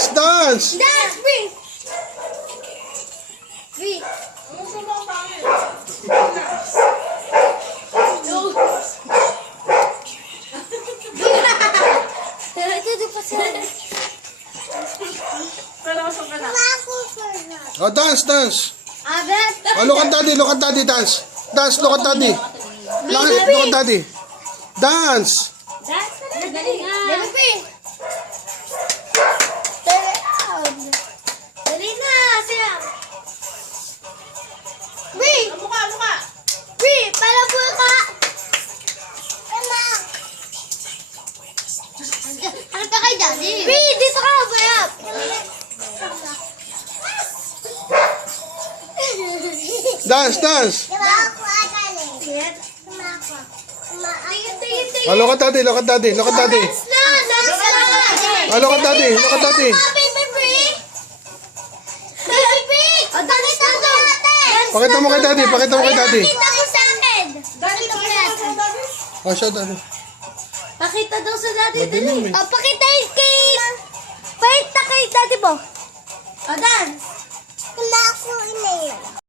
Dance! Dance! Dance, free! Free! Oh, dance, dance. Abet! Oh, look at daddy, dance. Dance, look at daddy. Look at daddy. Dance. Dance na lang. Dali nga. Dali, free! Dali out. Dali na, siya. Free! Mukha. Free! Palabul ka! Ano ka kay daddy? Free! Dito ka! Bayap! Dance, dance. Tingin. Oh, look at daddy. Dance na! Dance na! Oh, look at daddy. Baby, free! Baby, free! O, dance na to! Pakita mo kay daddy. Pakita mo sa akin! Daddy, Oh, show daddy. Pakita daw sa daddy. Madilim eh. O, pakita yung kay... Pakita kay daddy mo. O, dance! Wala ako na yun.